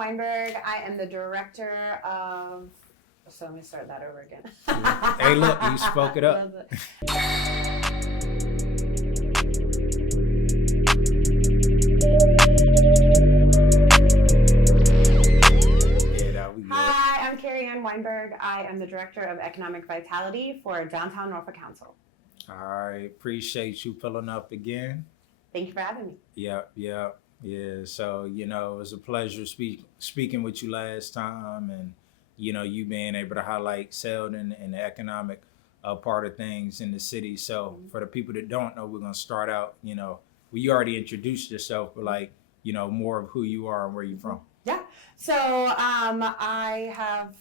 Weinberg. I am the director of... So let me start that over again. Hey, look, you spoke it up. Hi, I'm Careyann Weinberg. I am the Director of Economic Vitality for Downtown Norfolk Council. All right, appreciate you pulling up again. Thank you for having me. Yeah. So, it was a pleasure speaking with you last time, and, you being able to highlight Selden and the economic part of things in the city. So for the people that don't know, we're going to start out, you already introduced yourself, but more of who you are and where you're from. Yeah. So I have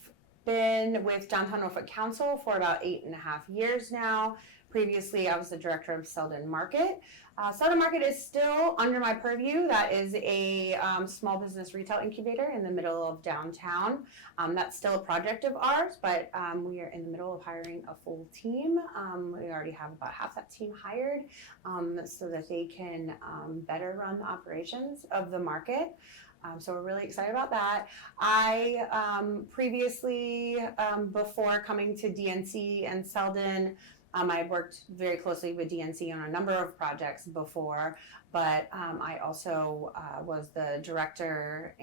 been with Downtown Norfolk Council for about 8.5 years now. Previously, I was the director of Selden Market. Selden Market is still under my purview. That is a small business retail incubator in the middle of downtown. That's still a project of ours, but we are in the middle of hiring a full team. We already have about half that team hired so that they can better run the operations of the market. So we're really excited about that. I previously, before coming to DNC and Selden, I worked very closely with DNC on a number of projects before, but I also was the director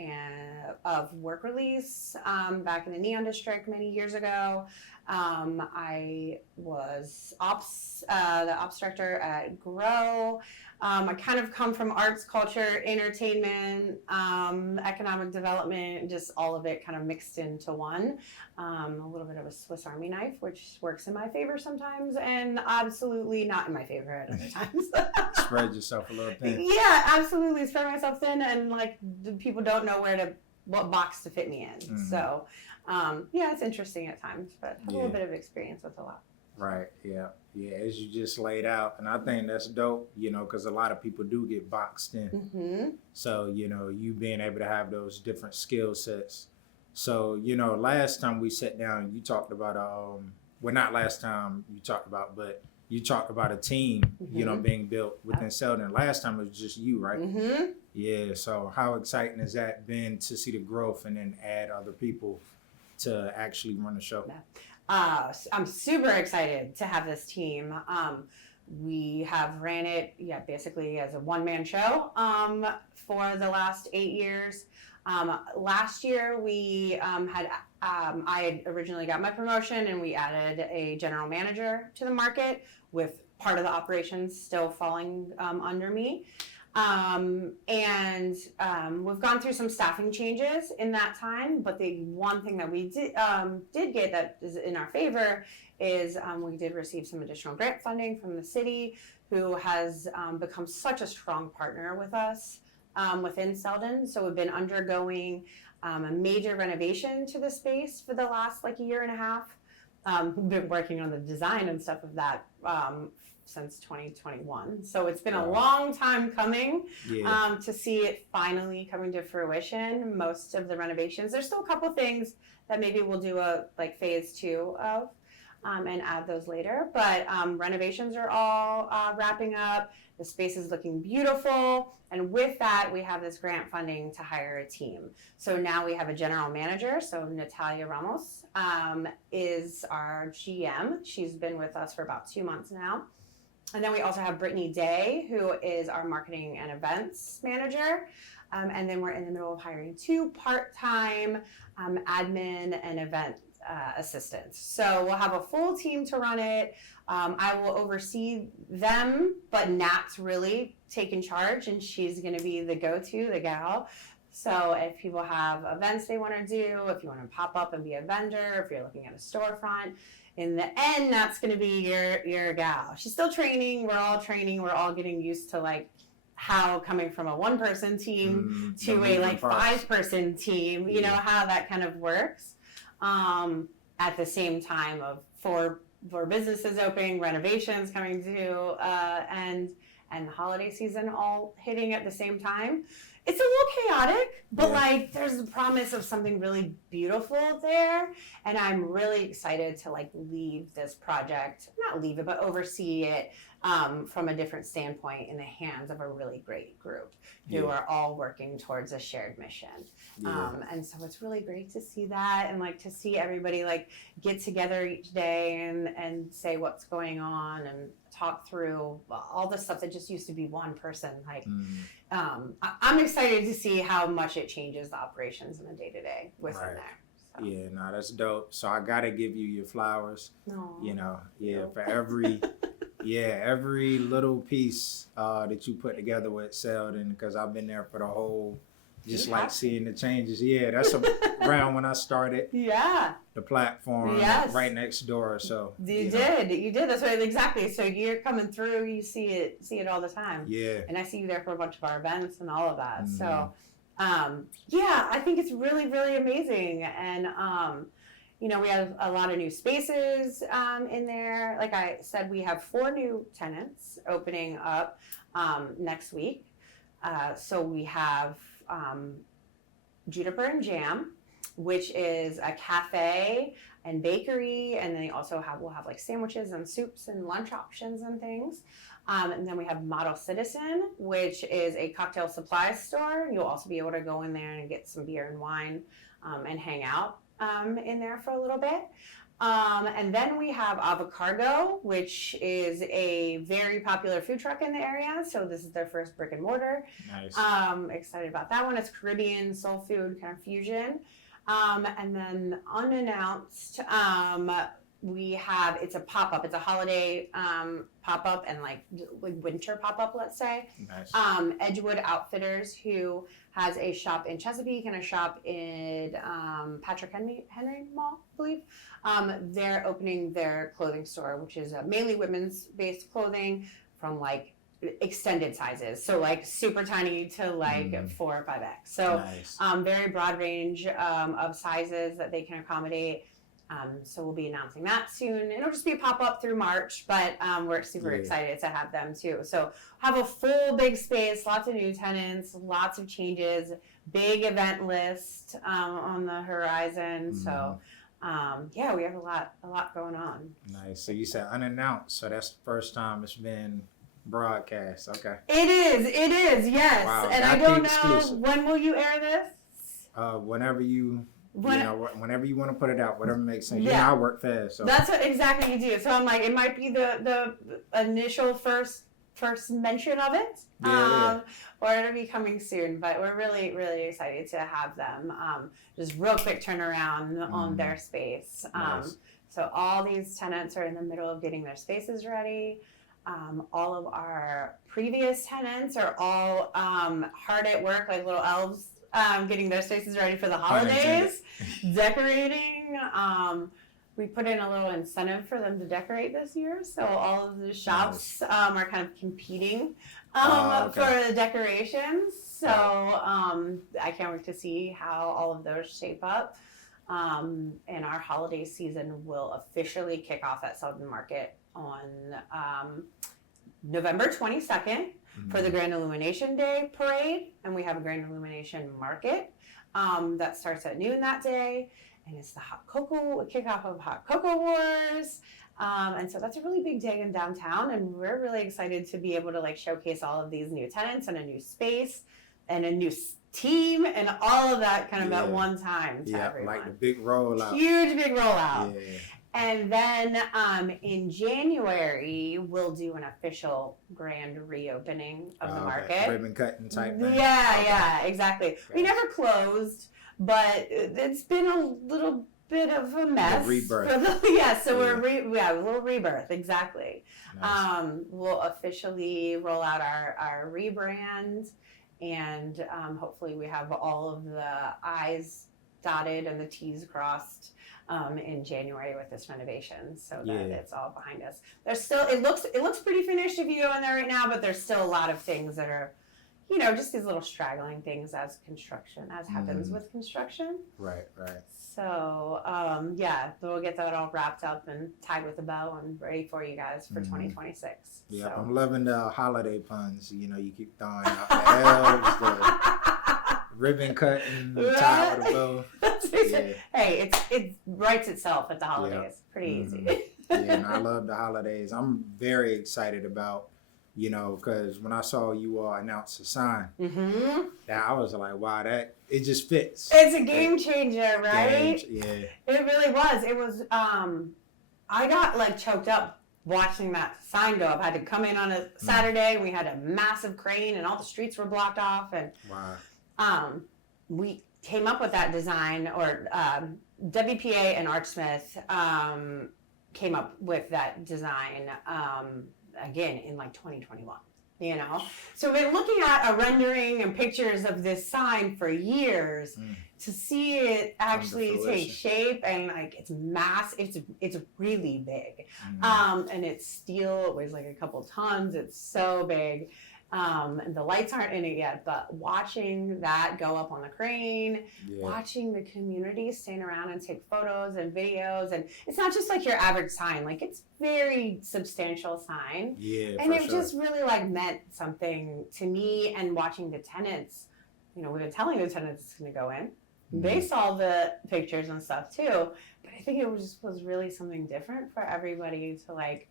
of work release back in the Neon District many years ago. I was the ops director at Grow. I kind of come from arts, culture, entertainment, economic development, just all of it kind of mixed into one. A little bit of a Swiss Army knife, which works in my favor sometimes and absolutely not in my favor at other times. Spread yourself a little thin. Yeah, absolutely. Spread myself thin, and people don't know what box to fit me in. Mm-hmm. So, it's interesting at times, but a little bit of experience with a lot. Right. Yeah. As you just laid out, and I think that's dope. Because a lot of people do get boxed in. Mm-hmm. So you being able to have those different skill sets. So last time we sat down, you talked about not last time you talked about, but you talked about a team, mm-hmm. Being built within Selden. Last time it was just you, right? Mm-hmm. Yeah. So how exciting has that been to see the growth and then add other people to actually run the show? I'm super excited to have this team. We have ran it, basically as a one-man show for the last 8 years. Last year, we I had originally got my promotion, and we added a general manager to the market with part of the operations still falling under me. We've gone through some staffing changes in that time, but the one thing that we did get that is in our favor is we did receive some additional grant funding from the city, who has become such a strong partner with us within Selden. So we've been undergoing a major renovation to the space for the last year and a half. We've been working on the design and stuff of that since 2021. So it's been a long time coming to see it finally coming to fruition. Most of the renovations, there's still a couple things that maybe we'll do a phase 2 of and add those later. But renovations are all wrapping up. The space is looking beautiful. And with that, we have this grant funding to hire a team. So now we have a general manager. So Natalia Ramos is our GM. She's been with us for about 2 months now. And then we also have Brittany Day, who is our marketing and events manager. And then we're in the middle of hiring 2 part-time admin and event assistants. So we'll have a full team to run it. I will oversee them, but Nat's really taking charge, and she's going to be the go-to, the gal. So if people have events they want to do, if you want to pop up and be a vendor, if you're looking at a storefront, in the end, that's going to be your gal. She's still training. We're all training. We're all getting used to how coming from a 1-person team to a 5-person team, how that kind of works. At the same time of 4 businesses opening, renovations coming due, and the holiday season all hitting at the same time. It's a little chaotic, But like, there's the promise of something really beautiful there, and I'm really excited to like leave this project, not leave it, but oversee it from a different standpoint in the hands of a really great group who are all working towards a shared mission. And so it's really great to see that, and like to see everybody like get together each day and say what's going on and talk through all the stuff that just used to be one person. Like, I'm excited to see how much it changes the operations in the day-to-day within there. So. Yeah, no, that's dope. So I gotta give you your flowers. Aww. You know, for every every little piece that you put together with Selden, because I've been there for the whole. Just like seeing the changes. Yeah, that's around when I started. The platform right next door. So you did. That's right, exactly. So you're coming through. You see it all the time. Yeah. And I see you there for a bunch of our events and all of that. So, I think it's really, really amazing. And we have a lot of new spaces in there. Like I said, we have 4 new tenants opening up next week. So we have Juniper and Jam, which is a cafe and bakery, and then we'll have like sandwiches and soups and lunch options and things. And then we have Model Citizen, which is a cocktail supply store. You'll also be able to go in there and get some beer and wine and hang out in there for a little bit. And then we have Avocargo, which is a very popular food truck in the area. So this is their first brick and mortar. Nice. Excited about that one. It's Caribbean soul food kind of fusion. And then unannounced, it's a pop-up. It's a holiday pop-up and like winter pop-up, let's say. Nice. Edgewood Outfitters, who has a shop in Chesapeake and a shop in Patrick Henry Mall, I believe. They're opening their clothing store, which is mainly women's-based clothing from like extended sizes. So like super tiny to like 4 or 5X. So very broad range of sizes that they can accommodate. So we'll be announcing that soon. It'll just be a pop-up through March, but we're super excited to have them too. So have a full big space, lots of new tenants, lots of changes, big event list on the horizon. So we have a lot going on. Nice. So you said unannounced, so that's the first time it's been broadcast. Okay. It is, yes. Wow, and I don't know, when will you air this? Whenever whenever you want to put it out, whatever makes sense. I work fast. So. That's what exactly you do. So I'm like, it might be the initial first mention of it, or it'll be coming soon. But we're really, really excited to have them. Just real quick turnaround on their space. Nice. So all these tenants are in the middle of getting their spaces ready. All of our previous tenants are all hard at work, like little elves. Getting their spaces ready for the holidays, decorating. We put in a little incentive for them to decorate this year, so all of the shops are kind of competing for the decorations. So I can't wait to see how all of those shape up. And our holiday season will officially kick off at Selden Market on November 22nd. For the Grand Illumination Day parade, and we have a Grand Illumination Market that starts at noon that day, and it's the kickoff of Hot Cocoa Wars, and so that's a really big day in downtown, and we're really excited to be able to like showcase all of these new tenants and a new space and a new team and all of that kind of at one time to everyone. Like the big rollout. Huge big rollout. Yeah. And then in January, we'll do an official grand reopening of the market. Ribbon cutting type thing. Yeah, exactly. Okay. We never closed, but it's been a little bit of a mess. A rebirth. We're a little rebirth, exactly. Nice. We'll officially roll out our rebrand, and hopefully we have all of the I's dotted and the T's crossed. In January with this renovation, so that it's all behind us. There's still it looks pretty finished if you go in there right now, but there's still a lot of things that are, just these little straggling things as happens with construction. Right. So we'll get that all wrapped up and tied with a bow and ready for you guys for 2026. Yeah, so. I'm loving the holiday puns. You keep throwing out the elves, the ribbon cutting, tie with a bow. Yeah. Hey, it writes itself at the holidays. Pretty easy. Yeah, and I love the holidays. I'm very excited about, because when I saw you all announce a sign, that I was like, wow, that it just fits. It's a game changer, right? Yeah. It really was. It was. I got like choked up watching that sign go up. I had to come in on a Saturday. And we had a massive crane, and all the streets were blocked off. And we came up with that design, or WPA and ArchSmith came up with that design again in like 2021. So we've been looking at a rendering and pictures of this sign for years to see it actually take shape, and like it's it's really big. And it's steel, it weighs like a couple tons, it's so big. And the lights aren't in it yet, but watching that go up on the crane, watching the community stand around and take photos and videos, and it's not just like your average sign, like it's very substantial sign. And it just really like meant something to me. And watching the tenants, we've been telling the tenants it's going to go in. They saw the pictures and stuff too, but I think it was really something different for everybody to like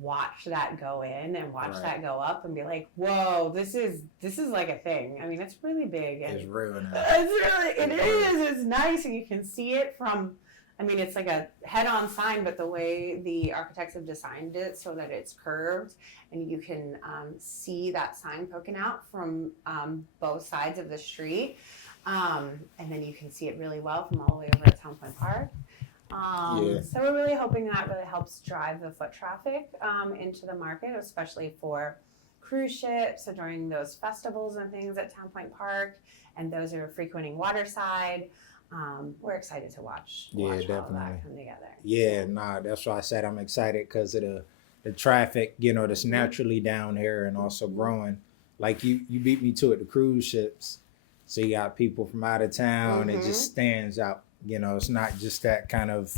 watch that go in and watch that go up and be like, whoa, this is like a thing. I mean, it's really big. And it's real now. It is. It's nice, and you can see it from, I mean, it's like a head-on sign, but the way the architects have designed it so that it's curved, and you can see that sign poking out from both sides of the street. And then you can see it really well from all the way over at Town Point Park. So we're really hoping that really helps drive the foot traffic into the market, especially for cruise ships, so during those festivals and things at Town Point Park, and those who are frequenting waterside. We're excited to watch definitely all that come together. That's why I said I'm excited, because of the traffic, that's naturally down here and also growing. Like you beat me to it, the cruise ships. So you got people from out of town, it just stands out. It's not just that kind of,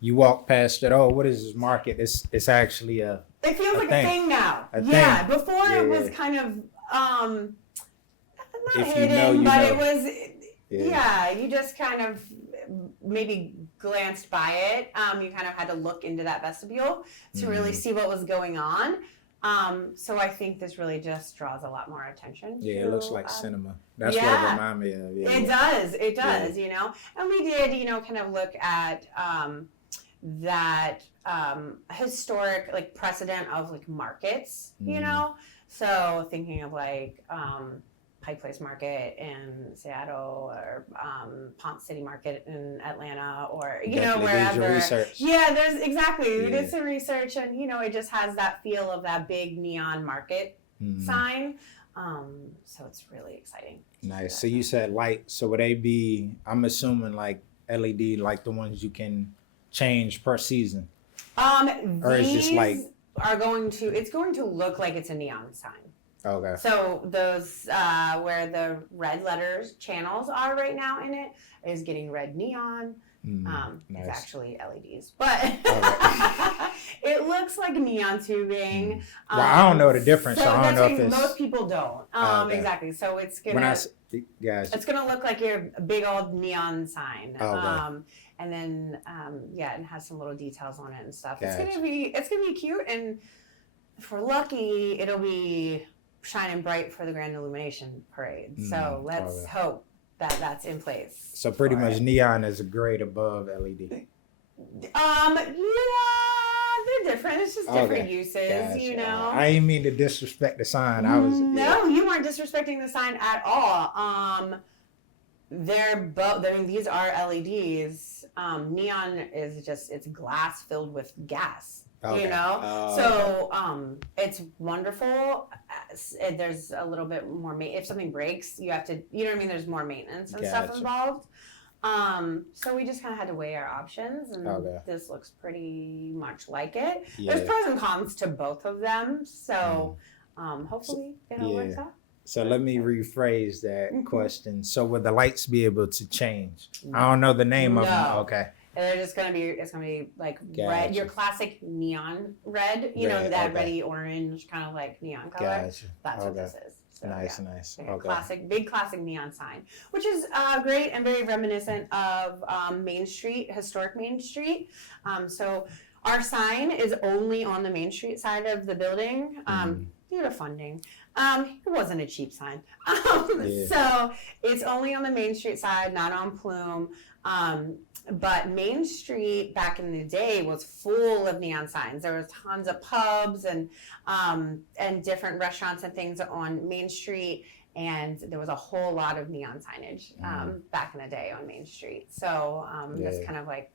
you walk past it, oh, what is this market? It's actually it feels like a thing now. Thing. Before it was kind of, not if hidden, but it was, you just kind of maybe glanced by it. You kind of had to look into that vestibule to really see what was going on. So I think this really just draws a lot more attention. It looks like cinema. That's what it reminds me of. It does, And we did, kind of look at that historic like precedent of like markets, So thinking of like Pike Place Market in Seattle, or Ponce City Market in Atlanta, or wherever. Did your research. Yeah, there's exactly. We did some research, and it just has that feel of that big neon market sign. So it's really exciting. Nice. So you said light. So would they be? I'm assuming like LED, like the ones you can change per season. Or is just like it's going to look like it's a neon sign. Okay. So those where the red letters channels are right now in it is getting red neon. Nice. It's actually LEDs, but it looks like neon tubing. Well, I don't know the difference, so I don't know if it's... Most people don't. Exactly. So it's gonna it's gonna look like your big old neon sign. And then it has some little details on it and stuff. Gotcha. It's gonna be cute, and if we're lucky, it'll be shining bright for the Grand Illumination Parade. So let's hope that that's in place. So pretty much neon is a grade above LED. They're different. It's just different uses, Gotcha. I didn't mean to disrespect the sign. No, you weren't disrespecting the sign at all. They're both. I mean, these are LEDs. Neon is just, it's glass filled with gas. Okay. So it's wonderful. There's a little bit more if something breaks, you have to, there's more maintenance and stuff involved. So we just kind of had to weigh our options, and this looks pretty much like it. There's pros and cons to both of them, so hopefully it all works out. So let me rephrase that question. So would the lights be able to change? I don't know the name of them. Okay. They're just it's gonna be like red, your classic neon red, that reddy orange kind of like neon color. Gotcha. That's what this is. So, Nice. yeah, Okay. big classic neon sign, which is great and very reminiscent of Main Street, historic Main Street. So our sign is only on the Main Street side of the building due to funding. It wasn't a cheap sign. So it's only on the Main Street side, not on Plume. But Main Street back in the day was full of neon signs. There was tons of pubs and different restaurants and things on Main Street, and there was a whole lot of neon signage back in the day on Main Street. So this kind of like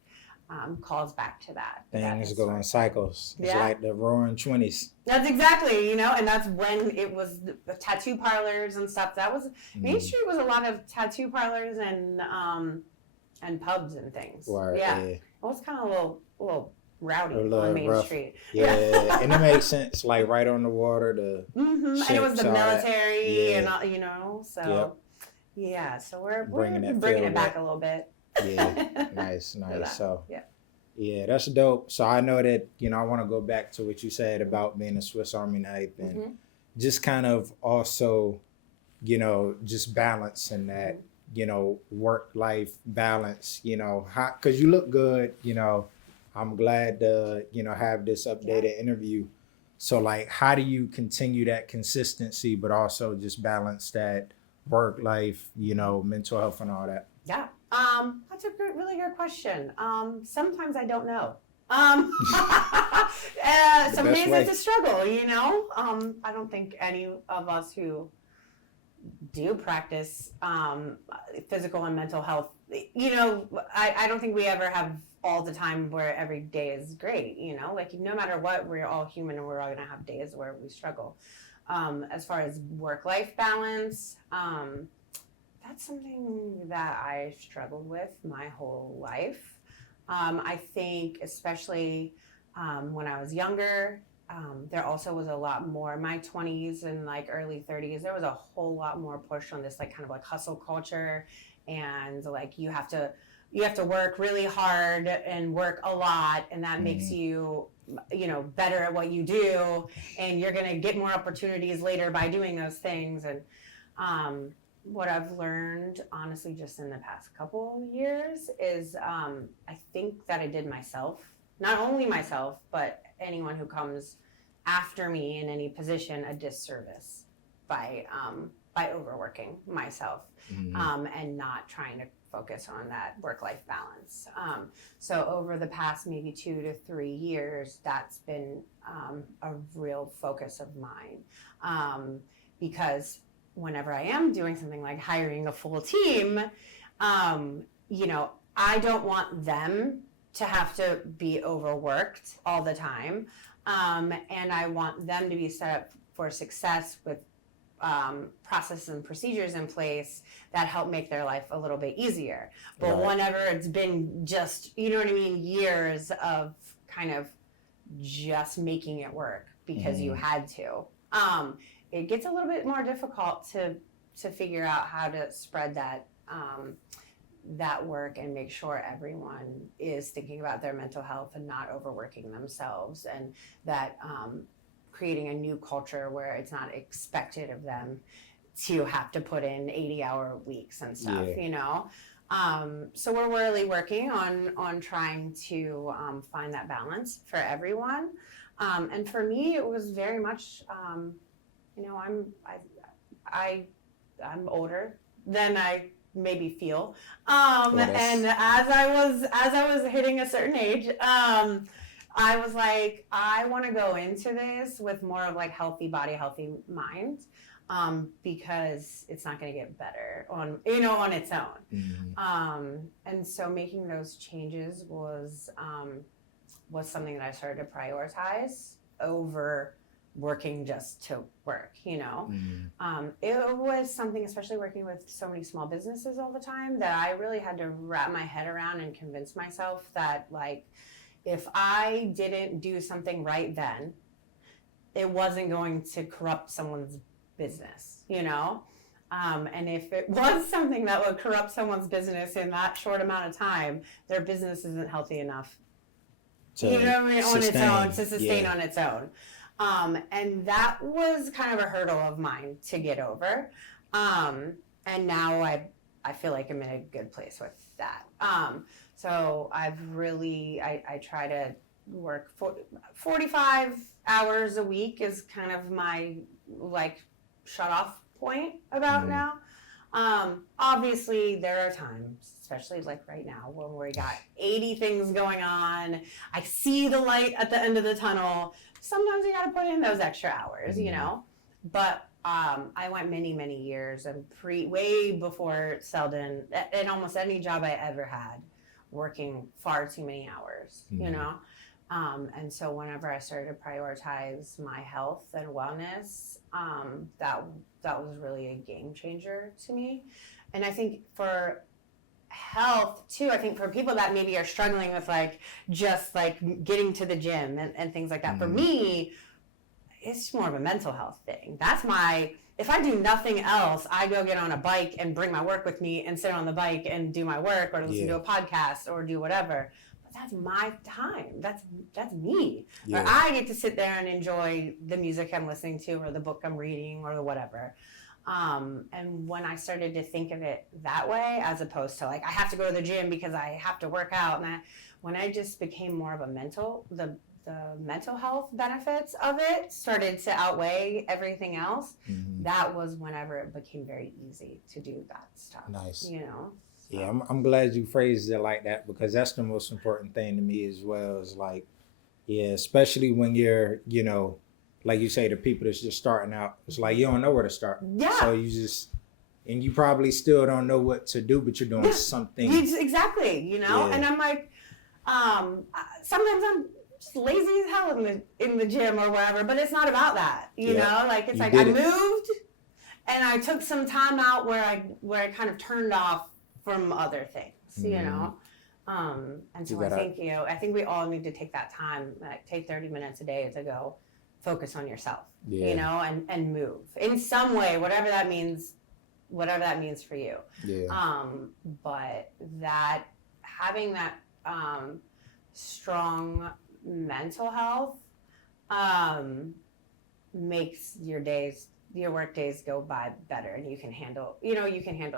calls back to that. Things go in cycles. It's like the roaring 20s. That's exactly, and that's when it was the tattoo parlors and stuff. That was Main Street was a lot of tattoo parlors and pubs and things. Right, it was kind of a little rowdy on Main Street. Yeah, and it makes sense, like right on the water. And it was the military, and all, so so we're bringing it back a little bit. Yeah, nice. So that's dope. So I know that I want to go back to what you said about being a Swiss Army knife and just kind of also just balancing that. Work-life balance, because you look good, I'm glad to, have this updated interview. So like, how do you continue that consistency, but also just balance that work-life, mental health and all that? Yeah. That's a really good question. Sometimes I don't know. Some days it's a struggle, I don't think any of us who do practice physical and mental health, I don't think we ever have all the time where every day is great, like no matter what, we're all human and we're all gonna have days where we struggle. As far as work-life balance, that's something that I struggled with my whole life. I think especially when I was younger, there also was a lot more in my 20s and like early 30s. There was a whole lot more push on this like kind of like hustle culture, and like you have to work really hard and work a lot, and that makes you better at what you do, and you're gonna get more opportunities later by doing those things. And what I've learned honestly just in the past couple years is I think that I did myself, not only myself, but anyone who comes after me in any position, a disservice by overworking myself and not trying to focus on that work-life balance. So over the past maybe 2 to 3 years, that's been a real focus of mine, because whenever I am doing something like hiring a full team, I don't want them to have to be overworked all the time. And I want them to be set up for success with processes and procedures in place that help make their life a little bit easier. But whenever it's been just, years of kind of just making it work because you had to, it gets a little bit more difficult to figure out how to spread that that work and make sure everyone is thinking about their mental health and not overworking themselves, and that creating a new culture where it's not expected of them to have to put in 80-hour weeks and stuff, So we're really working on trying to find that balance for everyone. And for me, it was very much, I'm older than I maybe feel. And as I was hitting a certain age, I was like, I want to go into this with more of like healthy body, healthy mind, because it's not going to get better on its own. And so making those changes was something that I started to prioritize over working just to work, It was something, especially working with so many small businesses all the time, that I really had to wrap my head around and convince myself that, like, if I didn't do something right then, it wasn't going to corrupt someone's business, And if it was something that would corrupt someone's business in that short amount of time, their business isn't healthy enough, on its own, to sustain on its own. And that was kind of a hurdle of mine to get over. And now I feel like I'm in a good place with that. So I've really, I try to work 45 hours a week is kind of my like shut off point about now. Obviously there are times, especially like right now, when we got 80 things going on. I see the light at the end of the tunnel. Sometimes you got to put in those extra hours, you know. But I went many years and way before Selden, in almost any job I ever had, working far too many hours, you know. And so whenever I started to prioritize my health and wellness, that was really a game changer to me. And I think for health too, I think for people that maybe are struggling with like just like getting to the gym and things like that, for me, it's more of a mental health thing. If I do nothing else, I go get on a bike and bring my work with me and sit on the bike and do my work or listen to a podcast or do whatever. That's my time. That's me. Yeah. Or I get to sit there and enjoy the music I'm listening to or the book I'm reading or the whatever. And when I started to think of it that way, as opposed to like I have to go to the gym because I have to work out, and when I just became more of a the mental health benefits of it started to outweigh everything else. That was whenever it became very easy to do that stuff. Nice. You know. Yeah, I'm glad you phrased it like that, because that's the most important thing to me as well. Is like, yeah, especially when you're, you know, like you say, the people that's just starting out, it's like you don't know where to start. Yeah. So and you probably still don't know what to do, but you're doing something. Exactly, you know? Yeah. And I'm like, sometimes I'm just lazy as hell in the gym or whatever, but it's not about that, you know? Like, it's like I moved and I took some time out where I kind of turned off from other things, you know? And so I think we all need to take that time, like take 30 minutes a day to go focus on yourself, you know, and move in some way, whatever that means for you. Yeah. But that having that strong mental health makes your work days go by better, and you can handle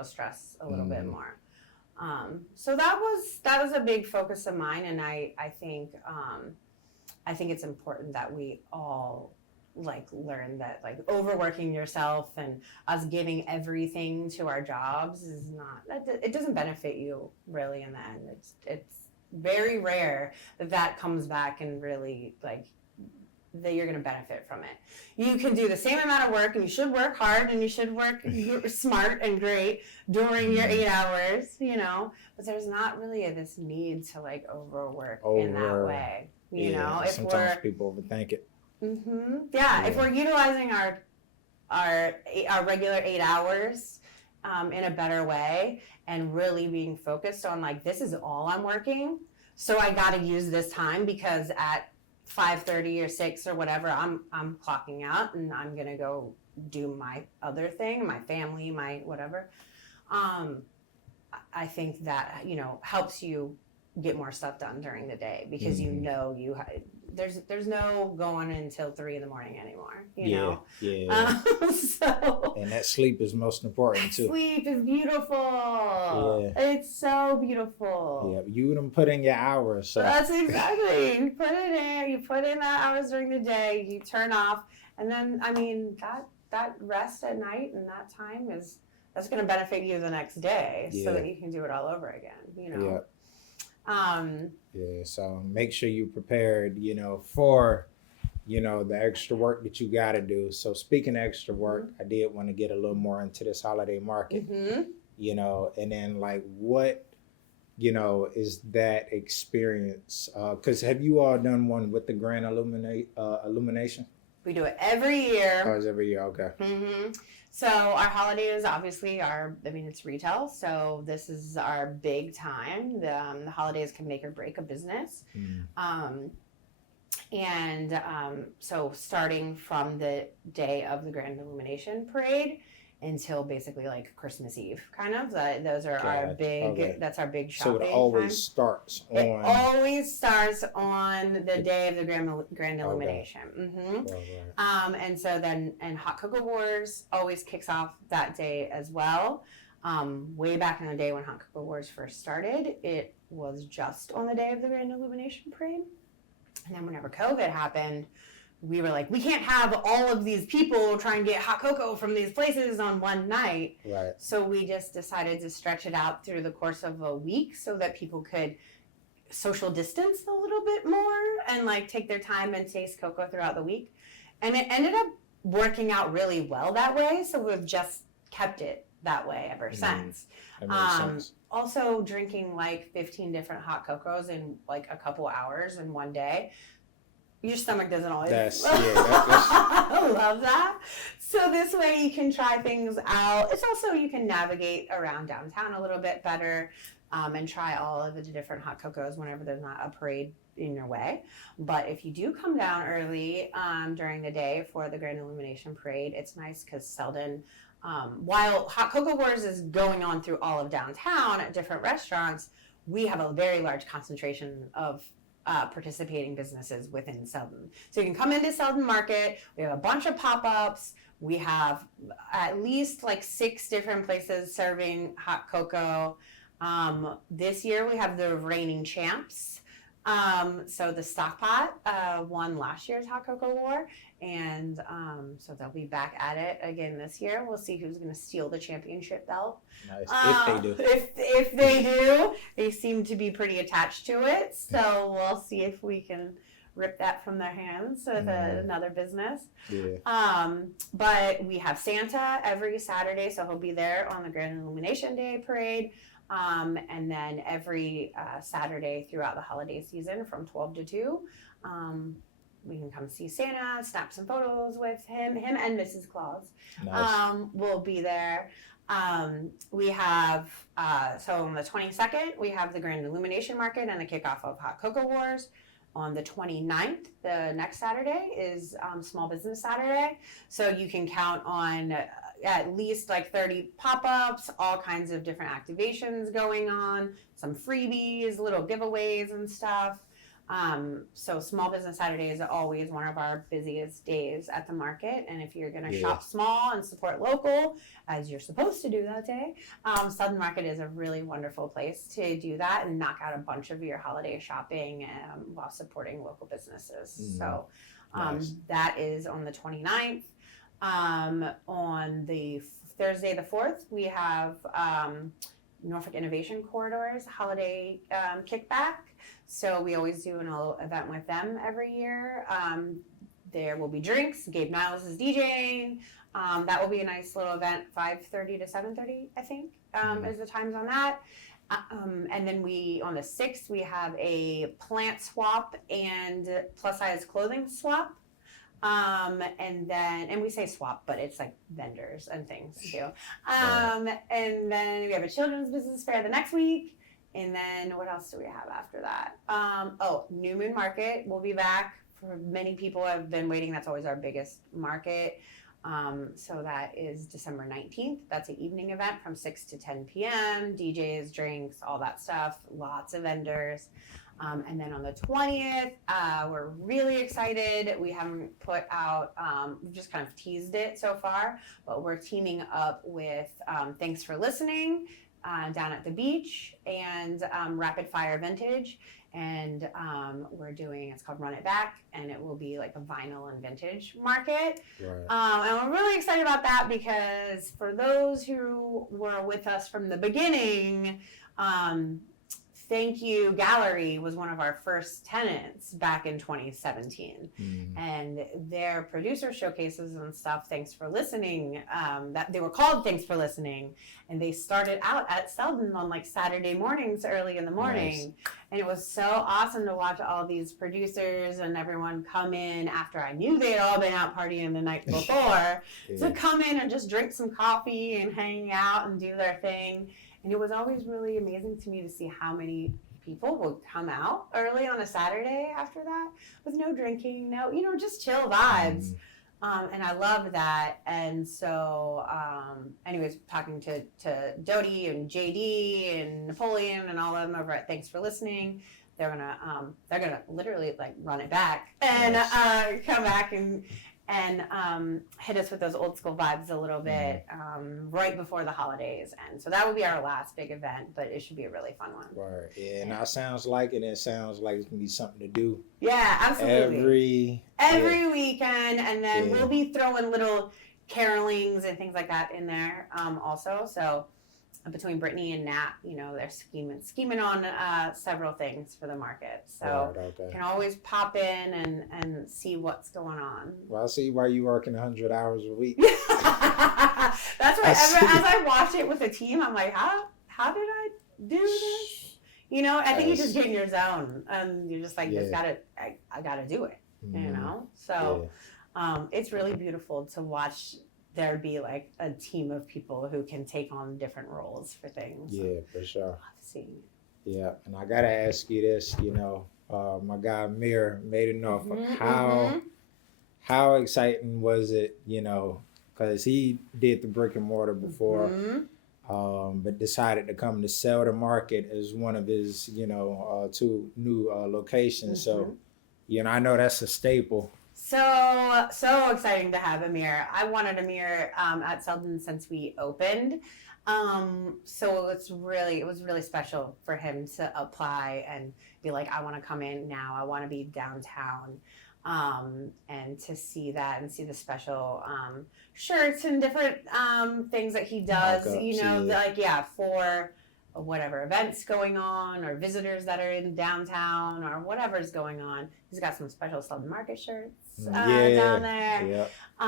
stress a little bit more. So that was a big focus of mine, and I think it's important that we all like learn that like overworking yourself and us giving everything to our jobs it doesn't benefit you really in the end. It's very rare that comes back and really like that you're going to benefit from it. You can do the same amount of work, and you should work hard, and you should work smart and great during your 8 hours, you know, but there's not really this need to like overwork in that way, you know. If sometimes people overthink it. If we're utilizing our regular 8 hours in a better way and really being focused on like, this is all I'm working, so I got to use this time because at 5:30 or 6 or whatever, I'm clocking out and I'm gonna go do my other thing, my family, my whatever. I think that, you know, helps you get more stuff done during the day because you know there's no going until 3 a.m. anymore, you know? Yeah. And that sleep is most important too. Sleep is beautiful. Yeah. It's so beautiful. Yeah, you done put in your hours. So. That's exactly. You put it in. You put in that hours during the day. You turn off, and then I mean that rest at night and that time that's going to benefit you the next day, so that you can do it all over again. You know. Yeah. So make sure you're prepared, you know, for, you know, the extra work that you got to do. So speaking of extra work, I did want to get a little more into this holiday market, you know, and then like what, you know, is that experience? Because have you all done one with the Grand Illumination? We do it every year. Oh, it's every year. Okay. So our holiday is obviously it's retail. So this is our big time. The holidays can make or break a business. So starting from the day of the Grand Illumination Parade until basically like Christmas Eve, kind of. Those are our Gotcha. big. Okay. That's our big shopping So it always time. starts on. It always starts on the day of the grand illumination. Right. And so then, and Hot Cocoa Wars always kicks off that day as well. Way back in the day when Hot Cocoa Wars first started, it was just on the day of the grand illumination parade. And then whenever COVID happened, we were like, we can't have all of these people try and get hot cocoa from these places on one night. Right. So we just decided to stretch it out through the course of a week so that people could social distance a little bit more and like take their time and taste cocoa throughout the week. And it ended up working out really well that way. So we've just kept it that way ever since. That makes sense. Also drinking like 15 different hot cocos in like a couple hours in one day. Your stomach doesn't always love that. So this way you can try things out. It's also, you can navigate around downtown a little bit better and try all of the different hot cocos whenever there's not a parade in your way. But if you do come down early during the day for the Grand Illumination Parade, it's nice because Selden, while Hot Cocoa Wars is going on through all of downtown at different restaurants, we have a very large concentration of participating businesses within Selden. So you can come into Selden Market. We have a bunch of pop-ups. We have at least like 6 different places serving hot cocoa. This year we have the reigning champs. So the Stockpot won last year's Hot Cocoa War, and so they'll be back at it again this year. We'll see who's going to steal the championship belt. Nice. If they do. If they do, they seem to be pretty attached to it. So we'll see if we can rip that from their hands with another business. Yeah. But we have Santa every Saturday, so he'll be there on the Grand Illumination Day parade. And then every Saturday throughout the holiday season from 12 to 2, we can come see Santa, snap some photos with him and Mrs. Claus. Nice. Will be there. We have, so on the 22nd, we have the Grand Illumination Market and the kickoff of Hot Cocoa Wars. On the 29th, the next Saturday, is Small Business Saturday. So you can count on at least like 30 pop-ups, all kinds of different activations going on, some freebies, little giveaways and stuff. So Small Business Saturday is always one of our busiest days at the market. And if you're going to shop small and support local, as you're supposed to do that day, Selden Market is a really wonderful place to do that and knock out a bunch of your holiday shopping while supporting local businesses. So Nice. that is on the 29th. On the Thursday the 4th, we have Norfolk Innovation Corridors holiday kickback. So we always do an event with them every year. There will be drinks. Gabe Niles is DJing. That will be a nice little event, 5:30 to 7:30, I think, is the times on that. And then on the 6th, we have a plant swap and plus size clothing swap. And we say swap, but it's like vendors and things too. And then we have a children's business fair the next week. And then what else do we have after that? New Moon Market will be back. For many people have been waiting. That's always our biggest market. So that is December 19th. That's an evening event from 6 to 10 p.m. DJs, drinks, all that stuff. Lots of vendors. And then on the 20th, we're really excited. We haven't put out, we've just kind of teased it so far, but we're teaming up with Thanks for Listening down at the beach and Rapid Fire Vintage. And we're doing, it's called Run It Back, and it will be like a vinyl and vintage market. Right. And we're really excited about that because for those who were with us from the beginning, Thank You Gallery was one of our first tenants back in 2017. And their producer showcases and stuff, Thanks for Listening, that they were called Thanks for Listening. And they started out at Selden on like Saturday mornings, early in the morning. Nice. And it was so awesome to watch all these producers and everyone come in after I knew they had all been out partying the night before to come in and just drink some coffee and hang out and do their thing. And it was always really amazing to me to see how many people would come out early on a Saturday after that with no drinking, just chill vibes. And I love that. And so, anyways, talking to Dodie and JD and Napoleon and all of them over at Thanks for Listening. They're gonna literally like run it back and come back and hit us with those old school vibes a little bit right before the holidays. And so that will be our last big event, but it should be a really fun one. Right. Yeah. Now it sounds like it. It sounds like it's gonna be something to do. Yeah, absolutely. Every weekend, and then we'll be throwing little carolings and things like that in there also. So between Brittany and Nat, you know, they're scheming on several things for the market. So you can always pop in and see what's going on. Well, I see why you working 100 hours a week. That's why as I watch it with the team, I'm like, how did I do this? You know, I think you just get in your zone and you're just like, I gotta do it. You know, so it's really beautiful to watch there be like a team of people who can take on different roles for things. Yeah, for sure. I love seeing it. Yeah, and I gotta ask you this, you know, my guy Amir made it Norfolk. How exciting was it, you know, because he did the brick and mortar before, but decided to come to Selden Market as one of his, you know, 2 new locations. So, you know, I know that's a staple. So exciting to have Amir. I wanted Amir at Selden since we opened. So it was really special for him to apply and be like, I want to come in now. I want to be downtown. And to see that and see the special shirts and different things that he does, you know, like, for whatever events going on or visitors that are in downtown or whatever's going on. He's got some special Selden Market shirts down there. Yeah. But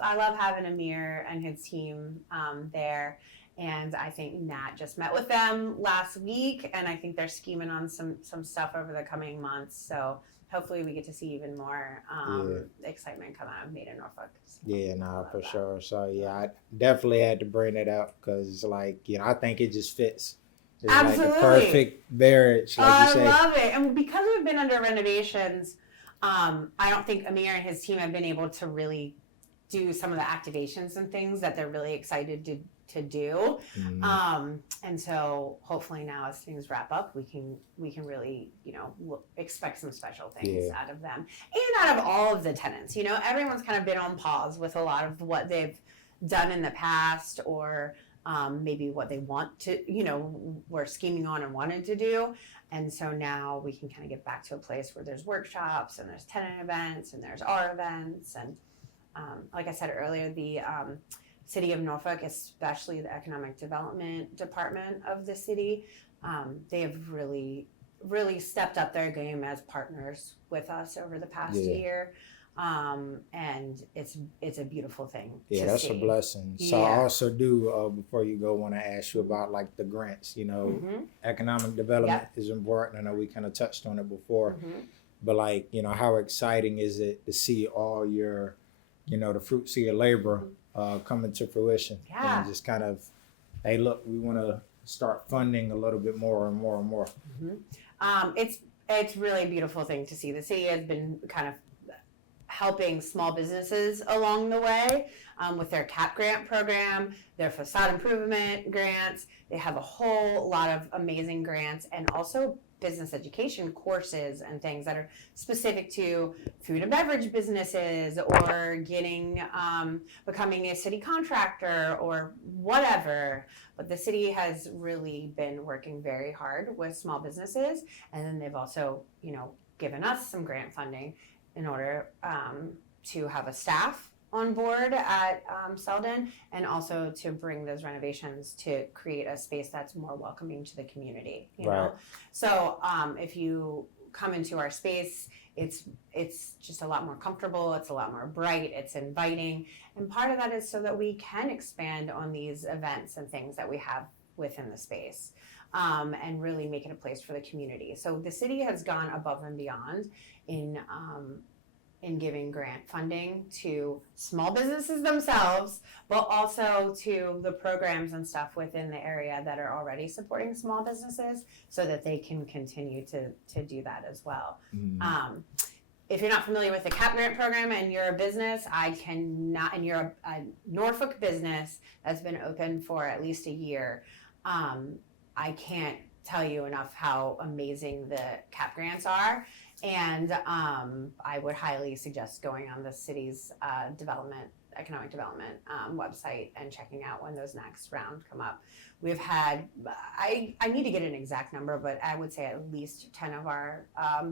I love having Amir and his team there. And I think Nat just met with them last week, and I think they're scheming on some stuff over the coming months. So hopefully we get to see even more excitement come out of Made in Norfolk. So for sure. So I definitely had to bring it up because, like, you know, I think it just fits. It's absolutely like the perfect marriage, like you say. I love it, and because we've been under renovations, I don't think Amir and his team have been able to really do some of the activations and things that they're really excited to do. And so hopefully now as things wrap up, we can really, you know, expect some special things out of them and out of all of the tenants. You know, everyone's kind of been on pause with a lot of what they've done in the past, or maybe what they want to, you know, were scheming on and wanted to do. And so now we can kind of get back to a place where there's workshops and there's tenant events and there's our events. And like I said earlier, the City of Norfolk, especially the Economic Development Department of the city, they have really, really stepped up their game as partners with us over the past year. And it's a beautiful thing. Yeah, that's a blessing. So I also do, before you go, want to ask you about like the grants. You know, economic development is important. I know we kind of touched on it before, but like, you know, how exciting is it to see all your, you know, the fruits of your labor coming to fruition, and just kind of, hey, look, we want to start funding a little bit more and more and more. It's really a beautiful thing to see. The city has been kind of helping small businesses along the way with their CAP grant program, their facade improvement grants. They have a whole lot of amazing grants, and also business education courses and things that are specific to food and beverage businesses, or getting becoming a city contractor or whatever. But the city has really been working very hard with small businesses, and then they've also, you know, given us some grant funding in order to have a staff on board at Selden, and also to bring those renovations to create a space that's more welcoming to the community, you know? So if you come into our space, it's just a lot more comfortable, it's a lot more bright, it's inviting, and part of that is so that we can expand on these events and things that we have within the space, and really make it a place for the community. So the city has gone above and beyond in giving grant funding to small businesses themselves, but also to the programs and stuff within the area that are already supporting small businesses, so that they can continue to do that as well. if you're not familiar with the CAP grant program and you're a business, and you're a Norfolk business that's been open for at least a year, I can't tell you enough how amazing the CAP grants are. And I would highly suggest going on the city's economic development website and checking out when those next round come up. We've had, I need to get an exact number, but I would say at least 10 of our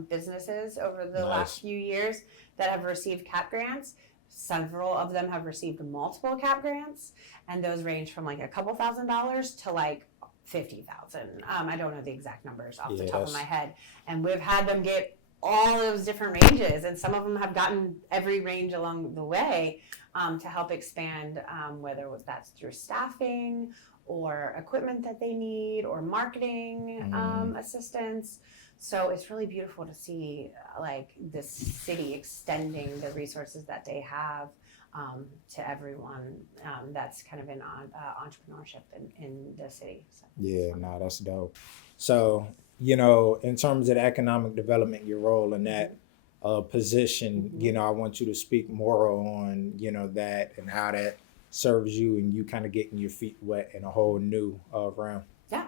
businesses over the last few years that have received CAP grants. Several of them have received multiple CAP grants, and those range from like a couple $1,000s to like 50,000. I don't know the exact numbers off the top of my head. And we've had them get all those different ranges, and some of them have gotten every range along the way to help expand, whether that's through staffing or equipment that they need or marketing assistance. So it's really beautiful to see like this city extending the resources that they have to everyone that's kind of in entrepreneurship in the city. So, yeah, no, that's dope. So, you know, in terms of the economic development, your role in that position, you know, I want you to speak more on, you know, that and how that serves you and you kind of getting your feet wet in a whole new realm. Yeah.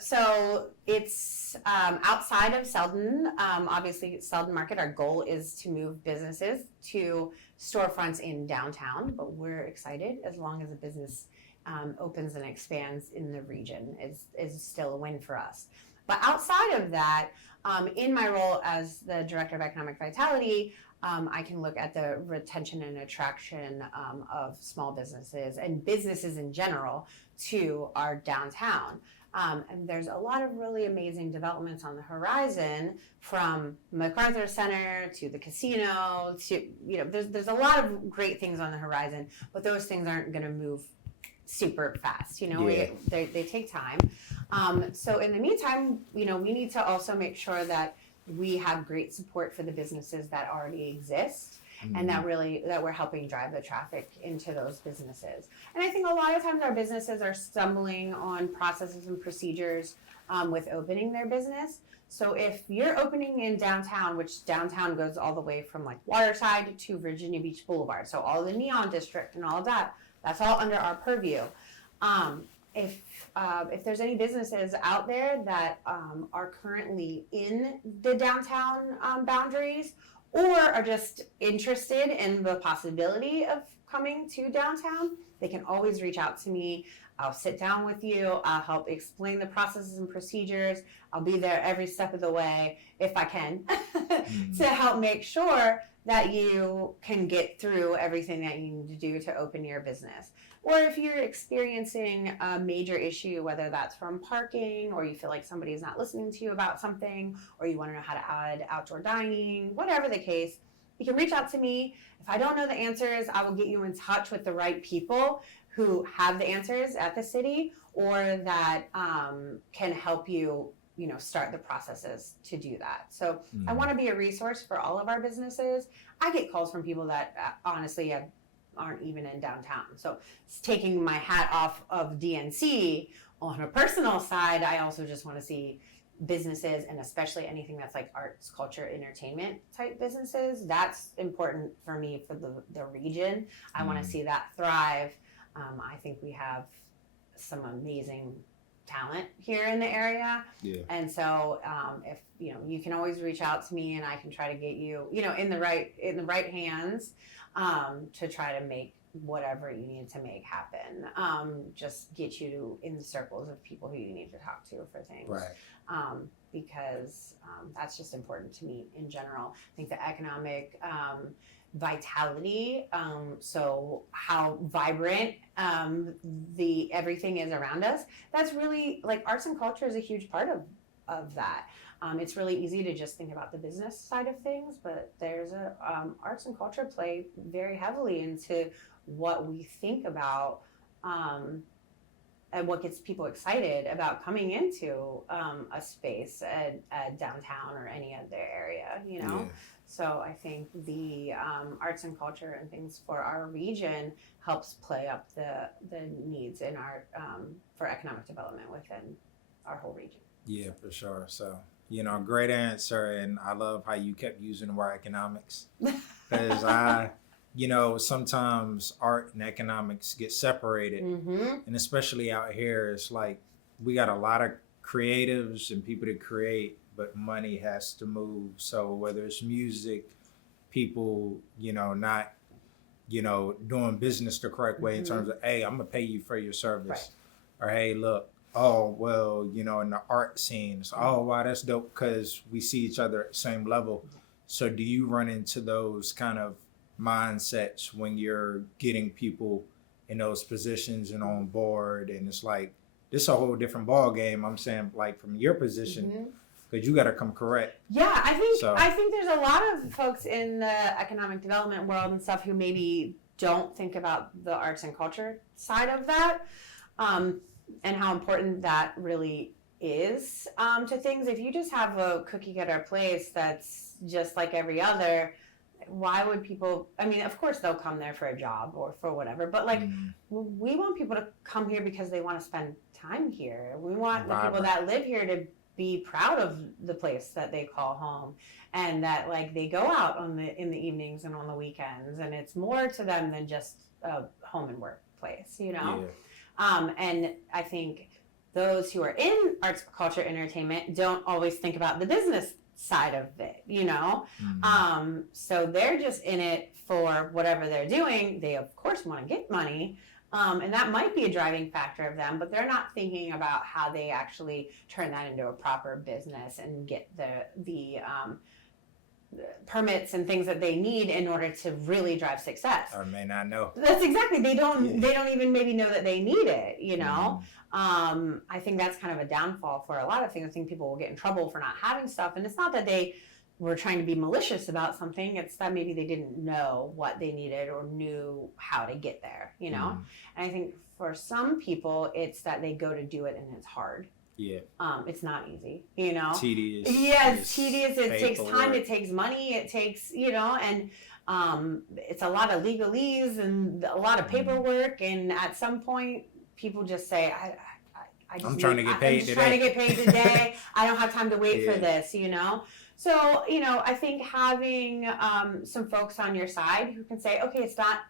So it's outside of Selden. Obviously, Selden Market, our goal is to move businesses to storefronts in downtown, but we're excited as long as a business opens and expands in the region is still a win for us. But outside of that, in my role as the Director of Economic Vitality, I can look at the retention and attraction of small businesses and businesses in general to our downtown. And there's a lot of really amazing developments on the horizon, from MacArthur Center to the casino to, you know, there's a lot of great things on the horizon, but those things aren't going to move super fast. You know, they take time. So in the meantime, you know, we need to also make sure that we have great support for the businesses that already exist, and that we're helping drive the traffic into those businesses. And I think a lot of times our businesses are stumbling on processes and procedures with opening their business. So if you're opening in downtown, which downtown goes all the way from like Waterside to Virginia Beach Boulevard, so all the Neon District and all of that, that's all under our purview. If there's any businesses out there that are currently in the downtown boundaries, or are just interested in the possibility of coming to downtown, they can always reach out to me. I'll sit down with you. I'll help explain the processes and procedures. I'll be there every step of the way, if I can, to help make sure that you can get through everything that you need to do to open your business. Or if you're experiencing a major issue, whether that's from parking, or you feel like somebody is not listening to you about something, or you want to know how to add outdoor dining, whatever the case, you can reach out to me. If I don't know the answers, I will get you in touch with the right people who have the answers at the city, or that can help you, you know, start the processes to do that. So I want to be a resource for all of our businesses. I get calls from people that honestly aren't even in downtown. So it's taking my hat off of DNC. On a personal side, I also just want to see businesses, and especially anything that's like arts, culture, entertainment type businesses. That's important for me for the region. I want to see that thrive. I think we have some amazing talent here in the area. Yeah. And so if you know, you can always reach out to me, and I can try to get you, you know, in the right hands to try to make whatever you need to make happen. Just get you in the circles of people who you need to talk to for things. Right. Because that's just important to me in general. I think the economic vitality, so how vibrant everything is around us, that's really, like, arts and culture is a huge part of that. It's really easy to just think about the business side of things, but there's arts and culture play very heavily into what we think about and what gets people excited about coming into a space at downtown or any other area, you know? Yeah. So I think the arts and culture and things for our region helps play up the needs in our for economic development within our whole region. Yeah, for sure. So, Great answer. And I love how you kept using the word economics. Because sometimes art and economics get separated. Mm-hmm. And especially out here, it's like we got a lot of creatives and people to create, but money has to move. So whether it's music, people, not, doing business the correct way in terms of, hey, I'm going to pay you for your service. Right. Or, hey, look, oh, well, in the art scenes, oh, wow, that's dope because we see each other at the same level. So do you run into those kind of mindsets when you're getting people in those positions and on board, and it's like, this is a whole different ball game? I'm saying, like, from your position, because you got to come correct. Yeah, I think there's a lot of folks in the economic development world and stuff who maybe don't think about the arts and culture side of that, and how important that really is to things. If you just have a cookie cutter place that's just like every other, why would people, I mean, of course they'll come there for a job or for whatever, but like we want people to come here because they want to spend time here. We want the people that live here to be proud of the place that they call home, and that like they go out in the evenings and on the weekends, and it's more to them than just a home and work place, Yeah. And I think those who are in arts, culture, entertainment don't always think about the business side of it, so they're just in it for whatever they're doing. They of course want to get money, and that might be a driving factor of them, but they're not thinking about how they actually turn that into a proper business and get the permits and things that they need in order to really drive success. Or may not know. That's exactly. They don't even maybe know that they need it, I think that's kind of a downfall for a lot of things. I think people will get in trouble for not having stuff, and it's not that they were trying to be malicious about something. It's that maybe they didn't know what they needed or knew how to get there, And I think for some people, it's that they go to do it and it's hard. Yeah. It's not easy, Tedious. Yeah, it's tedious. It takes time. Work. It takes money. It takes, and it's a lot of legalese and a lot of paperwork. And at some point, people just say, I'm trying to get paid today. Trying to get paid today. I don't have time to wait for this, So, I think having some folks on your side who can say, okay, it's not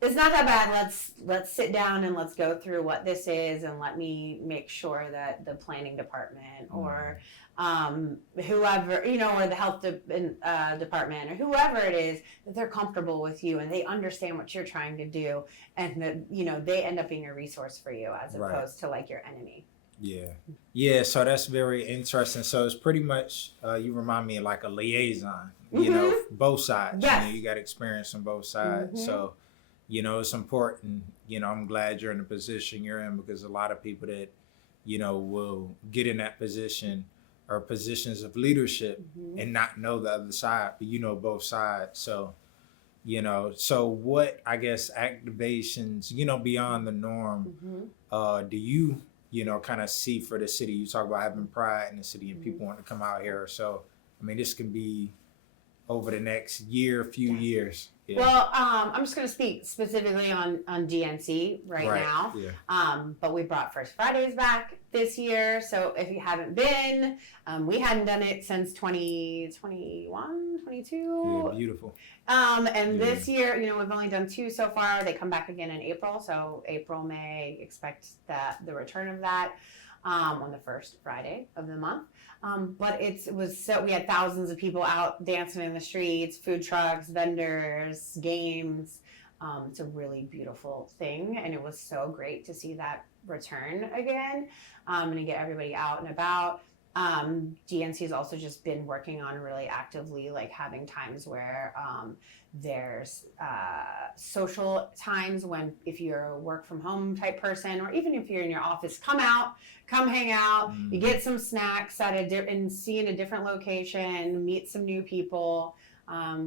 that bad. Let's sit down and let's go through what this is, and let me make sure that the planning department or whoever, or the health department or whoever it is, that they're comfortable with you and they understand what you're trying to do, and that they end up being a resource for you as opposed to like your enemy. Yeah. So that's very interesting. So it's pretty much you remind me of like a liaison. Both sides. Yes. You got experience on both sides. So it's important. I'm glad you're in the position you're in, because a lot of people that will get in that position or positions of leadership and not know the other side, but both sides. So so what, I guess, activations beyond the norm do you kind of see for the city? You talk about having pride in the city and people want to come out here. So I mean, this can be over the next few years. Yeah. Well, I'm just going to speak specifically on DNC right now. Yeah. But we brought First Fridays back this year. So if you haven't been, we hadn't done it since 2021, 22. Yeah, beautiful. And this year, we've only done 2 so far. They come back again in April. So April, May, expect the return of that on the first Friday of the month. But we had thousands of people out dancing in the streets, food trucks, vendors, games. It's a really beautiful thing, and it was so great to see that return again, and to get everybody out and about. DNC has also just been working on really actively, like having times where there's social times when, if you're a work from home type person, or even if you're in your office, come hang out, you get some snacks and see in a different location, meet some new people.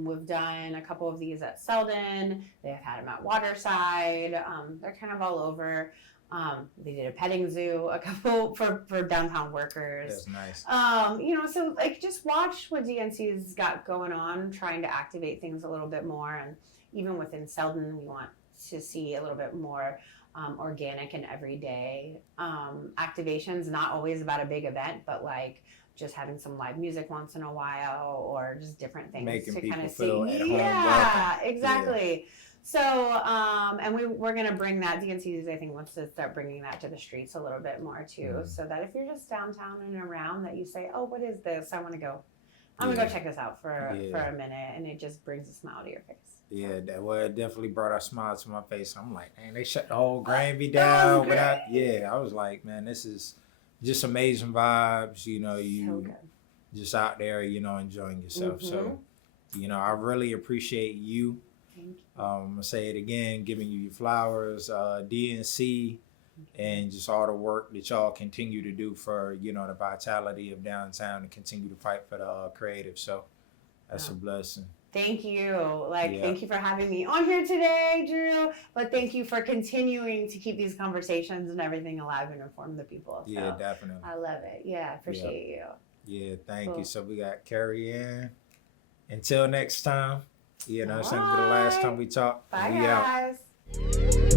We've done a couple of these at Selden. They've had them at Waterside. They're kind of all over. They did a petting zoo, a couple for downtown workers. That's nice. So like just watch what DNC's got going on, trying to activate things a little bit more. And even within Selden, we want to see a little bit more organic and everyday activations, not always about a big event, but like just having some live music once in a while, or just different things Making to people kind of feel see. at home. Yeah, Welcome. exactly. So, and we're going to bring that, DNC's, I think, wants to start bringing that to the streets a little bit more too. So that if you're just downtown and around, that you say, oh, what is this? I'm going to go check this out for a minute. And it just brings a smile to your face. Yeah, it definitely brought a smile to my face. I'm like, man, they shut the whole Granby down without. Yeah, I was like, man, this is just amazing vibes. You know, you just out there, you know, enjoying yourself. So, you know, I really appreciate you. Thank you. I'm gonna say it again, giving you your flowers, DNC, and just all the work that y'all continue to do for, you know, the vitality of downtown and continue to fight for the creative. So that's a blessing. Thank you. Thank you for having me on here today, Drew. But thank you for continuing to keep these conversations and everything alive and inform the people. So Yeah, definitely. I love it. Yeah, I appreciate you. Yeah, thank you. So we got Careyann. Until next time, you know, this will be the last time we talk. Bye, we guys. Out.